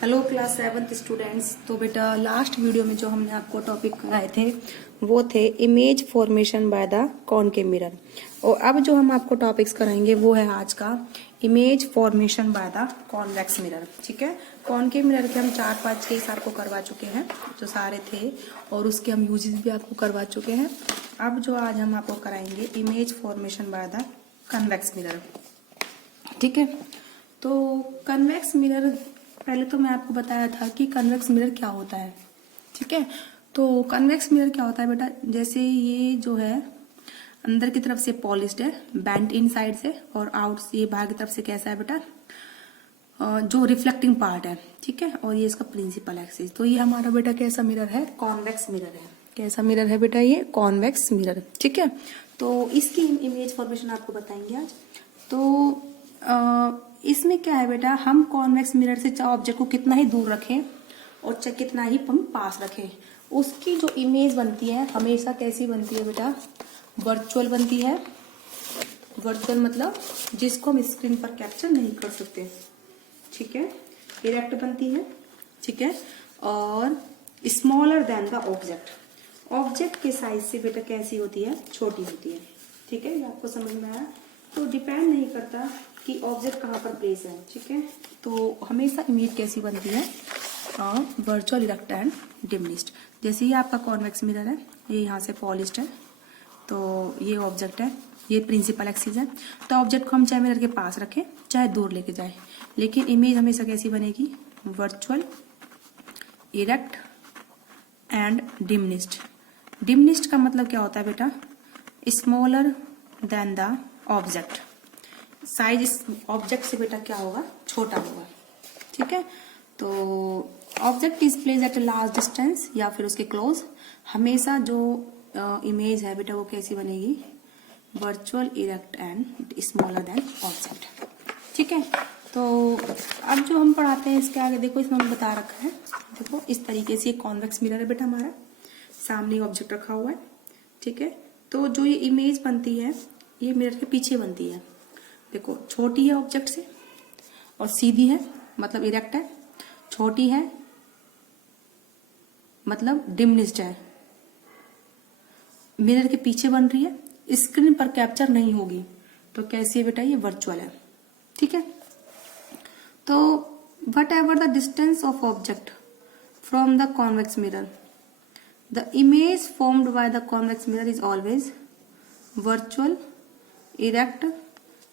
Hello class 7th students. तो बेटा last video में जो हमने आपको टॉपिक कराए थे वो थे image formation by the concave mirror. और अब जो हम आपको टॉपिक्स कराएंगे वो है आज का image formation by the convex mirror. ठीक है, कॉनकेव मिरर के हम 4-5 केस आपको करवा चुके हैं जो सारे थे, और उसके हम यूजेस भी आपको करवा चुके हैं। अब जो आज हम आपको कराएंगे image formation by the convex mirror. ठीक है, तो कन्वेक्स मिरर पहले तो मैं आपको बताया था कि कन्वेक्स मिरर क्या होता है। ठीक है, तो कन्वेक्स मिरर क्या होता है बेटा, जैसे ये जो है अंदर की तरफ से पॉलिश्ड है, बेंट इन साइड से, और आउट ये बाहर की तरफ से कैसा है बेटा, जो रिफ्लेक्टिंग पार्ट है। ठीक है, और ये इसका प्रिंसिपल एक्सिस। तो ये हमारा बेटा कैसा मिरर है, कॉन्वेक्स मिरर है। कैसा मिरर है बेटा, ये कॉन्वेक्स मिरर। ठीक है, तो इसकी इमेज फॉर्मेशन आपको बताएंगे आज। तो इसमें क्या है बेटा, हम कॉन्वेक्स मिरर से चाहे ऑब्जेक्ट को कितना ही दूर रखें और चाहे कितना ही हम पास रखें, उसकी जो इमेज बनती है हमेशा कैसी बनती है बेटा, वर्चुअल बनती है। वर्चुअल मतलब जिसको हम स्क्रीन पर कैप्चर नहीं कर सकते। ठीक है, इरेक्ट बनती है। ठीक है, और smaller than the object. Object के साइज से बेटा कैसी होती है, छोटी होती है। ठीक है, ये आपको समझ में आया। तो डिपेंड नहीं करता कि ऑब्जेक्ट कहाँ पर प्लेस है। ठीक है, तो हमेशा इमेज कैसी बनती है, वर्चुअल, इरेक्ट एंड डिमिनिश्ड। जैसे ये आपका कॉन्वेक्स मिरर है, ये यहाँ से पॉलिश्ड है, तो ये ऑब्जेक्ट है, ये प्रिंसिपल एक्सिस है। तो ऑब्जेक्ट को हम चाहे मिरर के पास रखें चाहे दूर लेके जाए, लेकिन इमेज हमेशा कैसी बनेगी, virtual, erect and diminished. Diminished का मतलब क्या होता है बेटा, smaller than the object. Size इस ऑब्जेक्ट से बेटा क्या होगा, छोटा होगा। ठीक है, तो object is place at a large distance या फिर उसके क्लोज। हमेशा जो इमेज है बेटा वो कैसी बनेगी, virtual, erect and smaller than object. ठीक है, तो अब जो हम पढ़ाते हैं इसके आगे देखो, इसमें हमें बता रखा है, देखो इस तरीके से कॉन्वेक्स मिरर है बेटा, हमारा सामने ऑब्जेक्ट रखा हुआ है। ठीक है, तो जो ये इमेज बनती है ये मिरर के पीछे बनती है। देखो छोटी है ऑब्जेक्ट से और सीधी है मतलब इरेक्ट है, छोटी है मतलब डिमिनिश्ड है, मिरर के पीछे बन रही है, स्क्रीन पर कैप्चर नहीं होगी, तो कैसी है बेटा, ये वर्चुअल है। ठीक है, तो what ever the distance of object from the convex mirror, the image formed by the convex mirror is always virtual, erect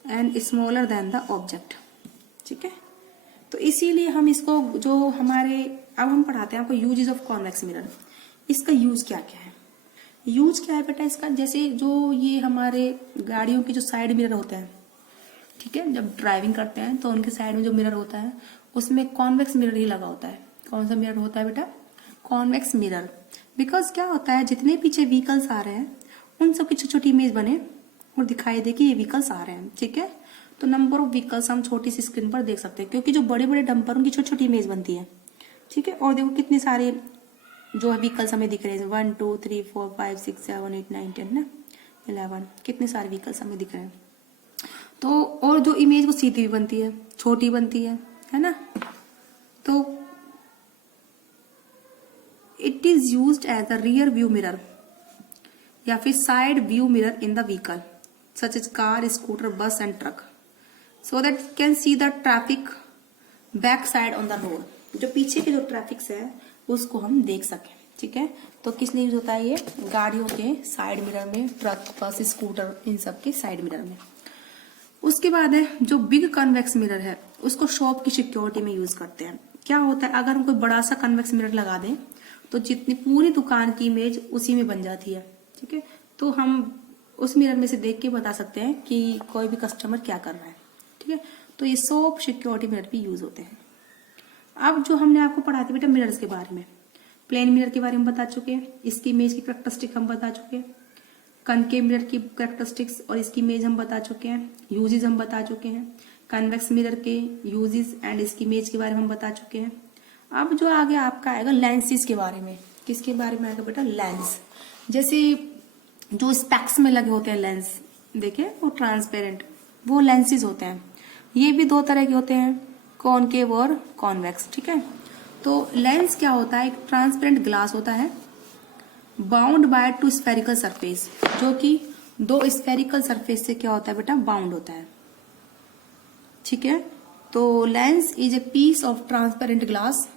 and smaller than the object. ठीक है, तो इसीलिए हम इसको जो हमारे अब हम पढ़ाते हैं आपको यूजेस ऑफ कॉन्वेक्स मिरर। इसका यूज क्या क्या है, यूज क्या है बेटा इसका, जैसे जो ये हमारे गाड़ियों के जो साइड मिरर होते हैं, ठीक है, जब ड्राइविंग करते हैं तो उनके साइड में जो मिरर होता है उसमें कॉन्वेक्स मिरर ही लगा होता है। कौन सा मिरर होता है बेटा, कॉन्वेक्स मिरर। बिकॉज क्या होता है, जितने पीछे व्हीकल्स आ रहे हैं उन सब की छोटी छोटी इमेज बने और दिखाई दे कि ये व्हीकल्स आ रहे हैं। ठीक है, तो नंबर ऑफ व्हीकल्स हम छोटी सी स्क्रीन पर देख सकते हैं, क्योंकि जो बड़े बड़े डंपर उनकी छोटी छोटी इमेज बनती है। ठीक है, और देखो कितने सारे जो व्हीकल्स हमें दिख रहे हैं, 1 2 3 4 5 6 7 8 9 10 ना 11, कितने सारे व्हीकल्स हमें दिख रहे हैं। तो और जो इमेज वो सीधी भी बनती है, छोटी बनती है ना। तो it is used as a rear view mirror या फिर side view mirror in the vehicle such as car, scooter, bus and truck, so that you can see the traffic back side on the road. जो पीछे के जो traffic है उसको हम देख सकें। ठीक है, तो किस लिए यूज होता है, ये गाड़ियों के साइड मिरर में, ट्रक, बस, स्कूटर, इन सब के साइड मिरर में। उसके बाद है जो बिग कन्वेक्स मिरर है उसको शॉप की सिक्योरिटी में यूज करते हैं। क्या होता है, अगर हम कोई बड़ा सा कन्वेक्स मिरर लगा दें तो जितनी पूरी दुकान की इमेज उसी में बन जाती है। ठीक है, तो हम उस मिरर में से देख के बता सकते हैं कि कोई भी कस्टमर क्या कर रहा है। ठीक है, तो ये शॉप सिक्योरिटी मिरर भी यूज होते हैं। अब जो हमने आपको पढ़ाया था बेटा मिरर्स के बारे में, प्लेन मिरर के बारे में बता चुके हैं, इसकी इमेज की कैरेक्टरिस्टिक हम बता चुके हैं, कनकेव मिरर की कैरेक्टरिस्टिक्स और इसकी इमेज हम बता चुके हैं, यूजेस हम बता चुके हैं, कन्वेक्स मिरर के यूजेस एंड इसकी इमेज के बारे में हम बता चुके हैं। अब जो आगे आपका आएगा लेंसेज के बारे में, किसके बारे में आएगा बेटा, लेंस। जैसे जो स्पेक्स में लगे होते हैं लेंस, देखिए वो ट्रांसपेरेंट, वो लेंसेज होते हैं। ये भी दो तरह के होते हैं, कॉनकेव और कॉन्वेक्स, ठीक है। तो लेंस क्या होता है, एक ट्रांसपेरेंट ग्लास होता है bound by two spherical surface, जो कि दो स्फेरिकल सरफेस से क्या होता है बेटा, बाउंड होता है, ठीक है। तो lens is a piece of transparent glass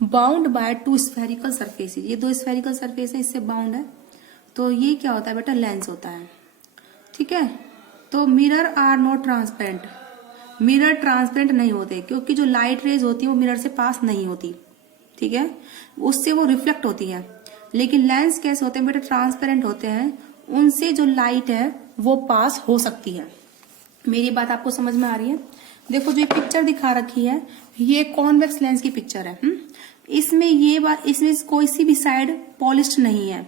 bound by two spherical surfaces, ये दो स्फेरिकल सरफेस है, इससे बाउंड है, तो ये क्या होता है बेटा, लेंस होता है, ठीक है। तो mirror are not transparent, mirror transparent नहीं होते क्योंकि जो लाइट रेज होती है वो मिरर से पास नहीं होती, ठीक है, उससे वो रिफ्लेक्ट होती है। लेकिन लेंस कैसे होते हैं बेटा, ट्रांसपेरेंट होते हैं, उनसे जो लाइट है वो पास हो सकती है। मेरी बात आपको समझ में आ रही है? देखो जो पिक्चर दिखा रखी है ये कॉन्वेक्स लेंस की पिक्चर है। इसमें ये बात, इसमें कोई सी भी साइड पॉलिश्ड नहीं है।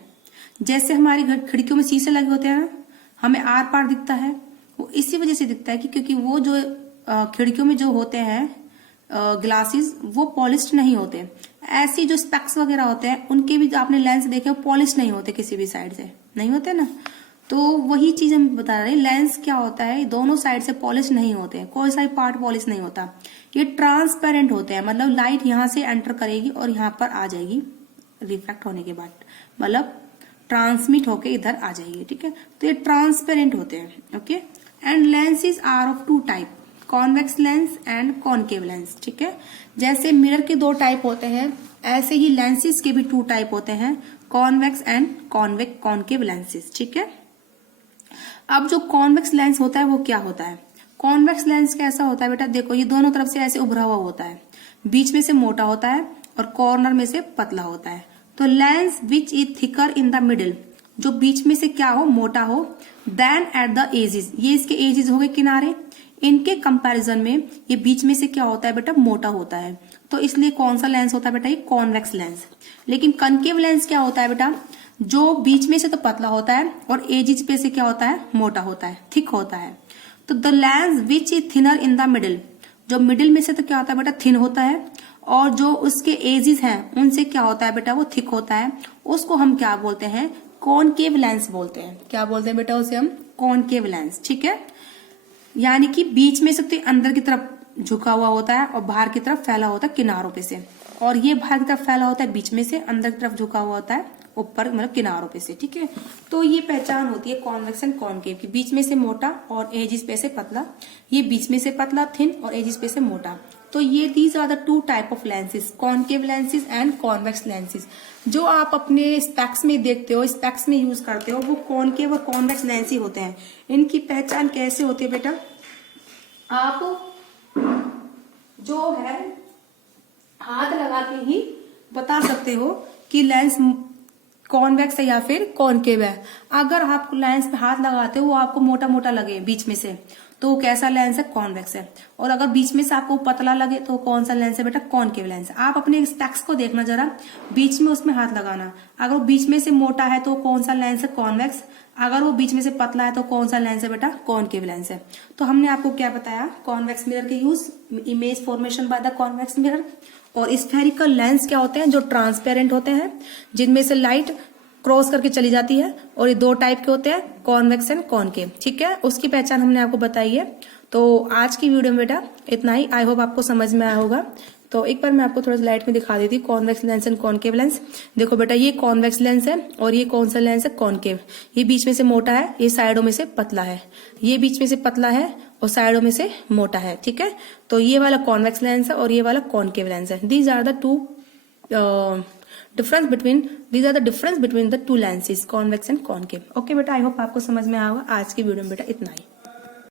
जैसे हमारी घर खिड़कियों में शीशे लगे होते हैं, हमें आर पार दिखता है, वो इसी वजह से दिखता है कि क्योंकि वो जो खिड़कियों में जो होते हैं ग्लासेस वो पॉलिश्ड नहीं होते। ऐसी जो स्पेक्स वगैरह होते हैं उनके भी जो आपने लेंस देखे वो पॉलिश नहीं होते, किसी भी साइड से नहीं होते ना। तो वही चीज हम बता रहे हैं, लेंस क्या होता है, दोनों साइड से पॉलिश नहीं होते, कोई सा पार्ट पॉलिश नहीं होता, ये ट्रांसपेरेंट होते हैं। मतलब लाइट यहाँ से एंटर करेगी और यहाँ पर आ जाएगी रिफ्लेक्ट होने के बाद, मतलब ट्रांसमिट होके इधर आ जाएगी, ठीक है। तो ये ट्रांसपेरेंट होते हैं, okay. And lenses are of two type, convex lens and concave lens, ठीक है। जैसे मिरर के दो टाइप होते हैं, ऐसे ही लेंसेज के भी टू टाइप होते हैं, कॉन्वेक्स एंड कॉनकेव लेंसेज, ठीक है। अब जो कॉन्वेक्स लेंस होता है वो क्या होता है, कॉन्वेक्स लेंस कैसा होता है बेटा, देखो ये दोनों तरफ से ऐसे उभरा हुआ होता है, बीच में से मोटा होता है और कॉर्नर में से पतला होता है। तो lens which is thicker in the middle, जो बीच में से क्या हो, मोटा हो, देन एट द एजेस, ये इसके एजेस हो गए किनारे, इनके कंपैरिजन में ये बीच में से क्या होता है बेटा, मोटा होता है। तो इसलिए कौन सा लेंस होता है बेटा, ये कॉन्वेक्स लेंस। लेकिन कनकेव लेंस क्या होता है बेटा, जो बीच में से तो पतला होता है और एजेस पे से क्या होता है, मोटा होता है, थिक होता है। तो the lens which is thinner in the middle, जो मिडिल में से तो क्या होता है बेटा, थिन होता है, और जो उसके एजेस हैं उनसे क्या होता है बेटा, वो थिक होता है, उसको हम क्या बोलते हैं, कॉनकेव लेंस बोलते हैं। क्या बोलते हैं बेटा, उसे हम कॉनकेव लेंस, ठीक है। यानी कि बीच में से तो अंदर की तरफ झुका हुआ होता है और बाहर की तरफ फैला होता है किनारों पे से, और ये बाहर की तरफ फैला होता है बीच में से, अंदर की तरफ झुका हुआ होता है ऊपर मतलब किनारों पे से, ठीक है। तो ये पहचान होती है कॉन्वेक्स एंड कॉनकेव की, बीच में से मोटा और एजिस पे से पतला, ये बीच में से पतला थिन और एजिस पे से मोटा। तो ये these are the two type of lenses, concave lenses and convex lenses. जो आप अपने स्पेक्स में देखते हो, स्पेक्स में यूज करते हो, वो कॉनकेव और कॉन्वेक्स लेंस ही होते हैं। इनकी पहचान कैसे होती है बेटा, आप जो है हाथ लगा के ही बता सकते हो कि लेंस कॉन्वेक्स है या फिर कॉनकेव है। अगर आप लेंस पे हाथ लगाते हो वो आपको मोटा मोटा लगे बीच में से, तो वो कैसा लेंस है, कॉन्वेक्स है। और अगर बीच में से आपको पतला लगे तो कौन सा लेंस है बेटा, कॉनकेव लेंस। आप अपने स्पेक्स को देखना जरा, बीच में उसमें हाथ लगाना, अगर वो बीच में से मोटा है तो कौन सा लेंस है, कॉन्वेक्स। अगर वो बीच में से पतला है तो कौन सा लेंस है बेटा, कॉनकेव लेंस है। तो हमने आपको क्या बताया, कॉन्वेक्स मिरर के use, image formation by the convex mirror. और स्फेरिकल लेंस क्या होते हैं, जो ट्रांसपेरेंट होते हैं, जिनमें से लाइट क्रॉस करके चली जाती है, और ये दो टाइप के होते हैं, कॉन्वेक्स एंड कॉनकेव, ठीक है। उसकी पहचान हमने आपको बताई है। तो आज की वीडियो में बेटा इतना ही, आई होप आपको समझ में आया होगा। तो एक बार मैं आपको थोड़ा लाइट में दिखा देती हूँ convex lens and concave lens. देखो बेटा ये कॉन्वेक्स लेंस है और ये कौन सा लेंस है, कॉनकेव। ये बीच में से मोटा है, ये साइडों में से पतला है, ये बीच में से पतला है और साइडों में से मोटा है, ठीक है। तो ये वाला कॉन्वेक्स लेंस है और ये वाला कॉनकेव लेंस है। These are the two these are the difference between the two lenses, convex and concave. Okay बेटा, आई होप आपको समझ में आएगा। आज की वीडियो में बेटा इतना ही।